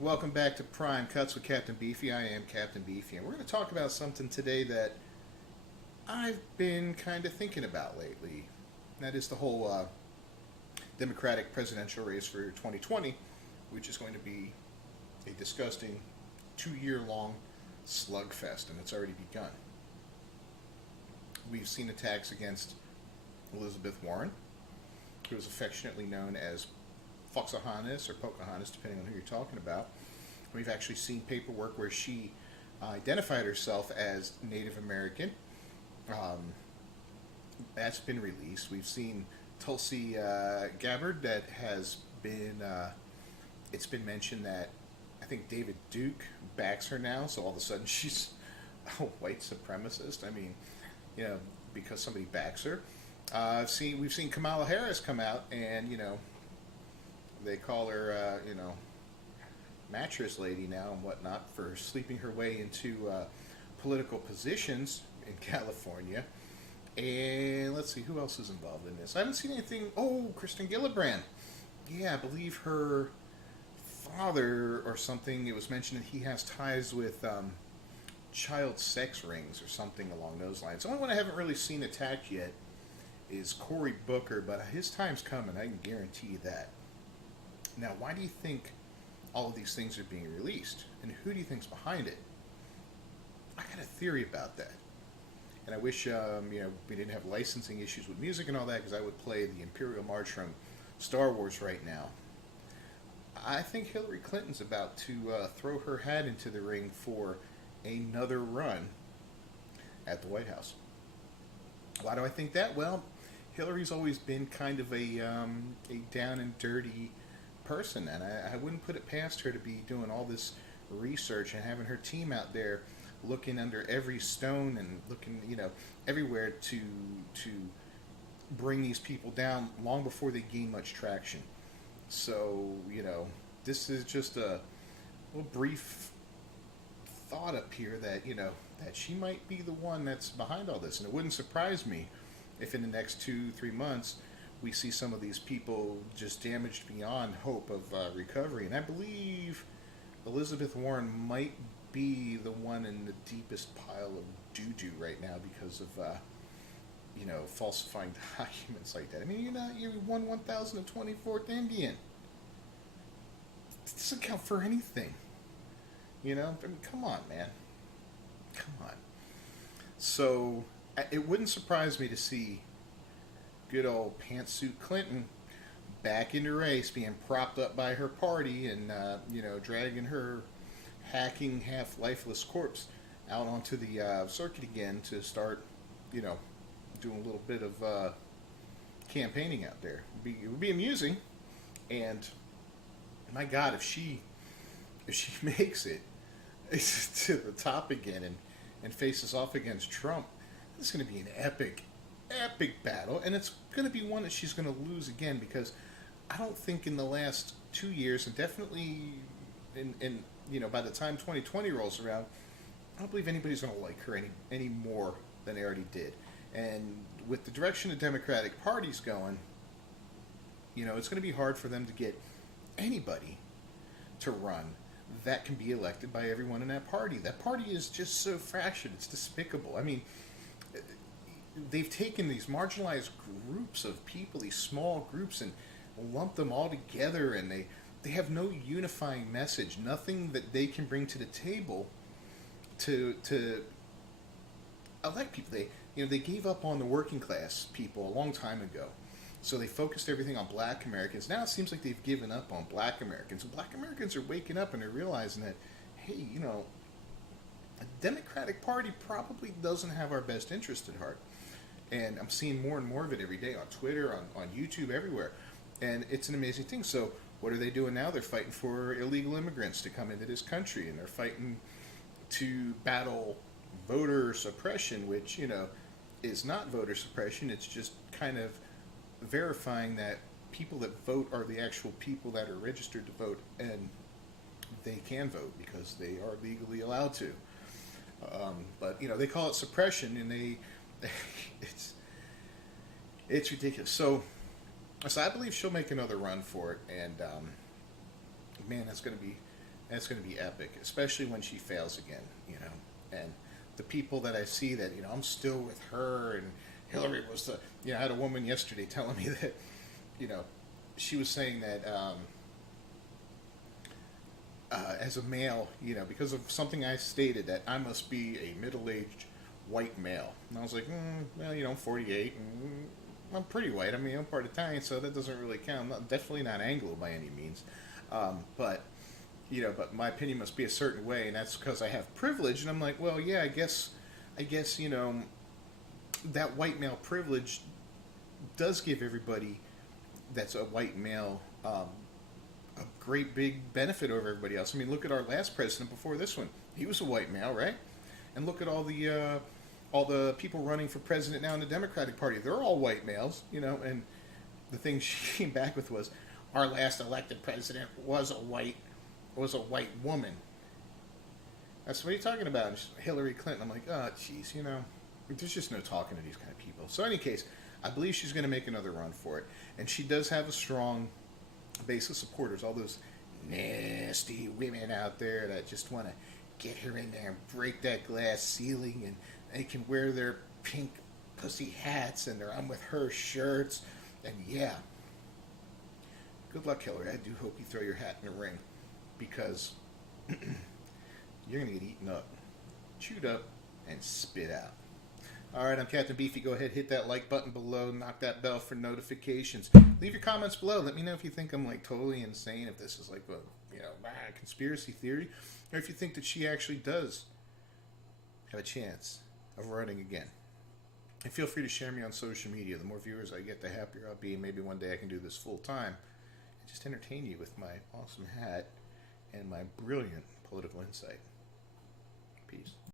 Welcome back to Prime Cuts with Captain Beefy. I am Captain Beefy, and we're going to talk about something today that I've been kind of thinking about lately. That is the whole Democratic presidential race for 2020, which is going to be a disgusting 2 year long slugfest, and it's already begun. We've seen attacks against Elizabeth Warren, who is affectionately known as Foxahanis or Pocahontas, depending on who you're talking about. We've actually seen paperwork where she identified herself as Native American. Um, that's been released. We've seen Tulsi Gabbard that has been. It's been mentioned that I think David Duke backs her now, so all of a sudden she's a white supremacist. I mean, you know, because somebody backs her. We've seen Kamala Harris come out and they call her mattress lady now and whatnot for sleeping her way into political positions in California. And let's see who else is involved in this. I haven't seen anything. Oh, Kristen Gillibrand. Yeah, I believe her father or something. It was mentioned that he has ties with child sex rings or something along those lines. The only one I haven't really seen attacked yet is Cory Booker, but his time's coming. I can guarantee you that. Now, why do you think all of these things are being released, and who do you think's behind it? I got a theory about that, and I wish we didn't have licensing issues with music and all that, because I would play the Imperial March from Star Wars right now. I think Hillary Clinton's about to throw her hat into the ring for another run at the White House. Why do I think that? Well, Hillary's always been kind of a down and dirty person, and I wouldn't put it past her to be doing all this research and having her team out there looking under every stone and looking, everywhere to bring these people down long before they gain much traction. So, this is just a little brief thought up here that, that she might be the one that's behind all this. And it wouldn't surprise me if in the next 2-3 months we see some of these people just damaged beyond hope of recovery. And I believe Elizabeth Warren might be the one in the deepest pile of doo-doo right now because of, falsifying documents like that. I mean, you're 1024th Indian. It doesn't count for anything. I mean, come on, man. Come on. So, it wouldn't surprise me to see good old pantsuit Clinton back in the race, being propped up by her party and, dragging her hacking, half lifeless corpse out onto the circuit again to start, doing a little bit of campaigning out there. It would be amusing, and my God, if she makes it to the top again and faces off against Trump, it's going to be an epic battle, and it's going to be one that she's going to lose again, because I don't think in the last 2 years, and definitely in by the time 2020 rolls around, I don't believe anybody's going to like her any more than they already did. And with the direction the Democratic Party's going, it's going to be hard for them to get anybody to run that can be elected by everyone in that party. That party is just so fractured, it's despicable. I mean, they've taken these marginalized groups of people, these small groups, and lumped them all together, and they have no unifying message, nothing that they can bring to the table to elect people. They gave up on the working class people a long time ago. So they focused everything on black Americans. Now it seems like they've given up on black Americans. And black Americans are waking up and they're realizing that, hey, the Democratic Party probably doesn't have our best interest at heart. And I'm seeing more and more of it every day on Twitter, on YouTube, everywhere. And it's an amazing thing. So what are they doing now? They're fighting for illegal immigrants to come into this country. And they're fighting to battle voter suppression, which, is not voter suppression. It's just kind of verifying that people that vote are the actual people that are registered to vote, and they can vote because they are legally allowed to. But they call it suppression, and it's ridiculous. So I believe she'll make another run for it, and man, that's going to be And it's going to be epic, especially when she fails again, you know. And the people that I see that, you know, I'm still with her, and Hillary was the, you know, I had a woman yesterday telling me that, you know, she was saying that as a male, you know, because of something I stated, that I must be a middle-aged white male. And I was like, well, you know, I'm 48, and I'm pretty white. I mean, I'm part Italian, so that doesn't really count. I'm not, definitely not Anglo by any means. But you know, but my opinion must be a certain way, and that's because I have privilege. And I'm like, well, yeah, I guess, you know, that white male privilege does give everybody that's a white male a great big benefit over everybody else. I mean, look at our last president before this one; he was a white male, right? And look at all the people running for president now in the Democratic Party; they're all white males, you know. And the thing she came back with was, our last elected president was a white woman. That's what are you talking about? And Hillary Clinton. I'm like, oh, jeez, you know, there's just no talking to these kind of people. So, in any case, I believe she's going to make another run for it, and she does have a strong base of supporters. All those nasty women out there that just want to get her in there and break that glass ceiling, and they can wear their pink pussy hats and their "I'm with her" shirts, and yeah. Good luck, Hillary. I do hope you throw your hat in the ring, because you're going to get eaten up, chewed up, and spit out. All right, I'm Captain Beefy. Go ahead, hit that like button below, knock that bell for notifications. Leave your comments below. Let me know if you think I'm like totally insane, if this is like a, you know, conspiracy theory, or if you think that she actually does have a chance of running again. And feel free to share me on social media. The more viewers I get, the happier I'll be. Maybe one day I can do this full time and just entertain you with my awesome hat and my brilliant political insight. Peace.